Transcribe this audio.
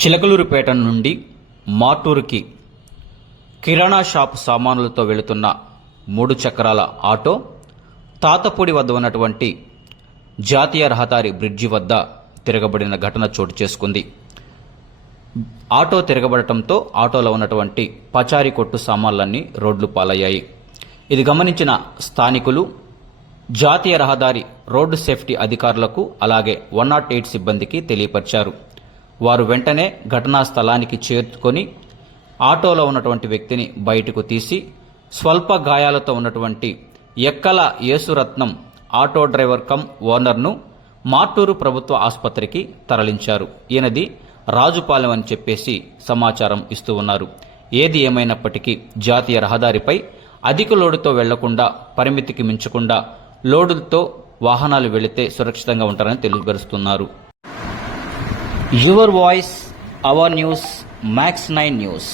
చిలకలూరుపేట నుండి మాటూరుకి కిరాణా షాప్ సామానులతో వెళుతున్న 3 చక్రాల ఆటో తాతపూడి వద్ద ఉన్నటువంటి జాతీయ రహదారి బ్రిడ్జి వద్ద తిరగబడిన ఘటన చోటు చేసుకుంది. ఆటో తిరగబడటంతో ఆటోలో ఉన్నటువంటి పచారీ కొట్టు సామాన్లన్నీ రోడ్లు పాలయ్యాయి. ఇది గమనించిన స్థానికులు జాతీయ రహదారి రోడ్డు సేఫ్టీ అధికారులకు అలాగే 108 సిబ్బందికి తెలియపరిచారు. వారు వెంటనే ఘటనా స్థలానికి చేరుకొని ఆటోలో ఉన్నటువంటి వ్యక్తిని బయటకు తీసి స్వల్ప గాయాలతో ఉన్నటువంటి Ekkala Yesuratnam auto driver cum ఓనర్ను మాటూరు ప్రభుత్వ ఆసుపత్రికి తరలించారు. ఈయనది రాజుపాలెం అని చెప్పేసి సమాచారం ఇస్తూ ఉన్నారు. ఏది ఏమైనప్పటికీ జాతీయ రహదారిపై అధిక లోడుతో వెళ్లకుండా, పరిమితికి మించకుండా లోడులతో వాహనాలు వెళితే సురక్షితంగా ఉంటారని తెలియపరుస్తున్నారు. Your voice, our news, Max 9 News.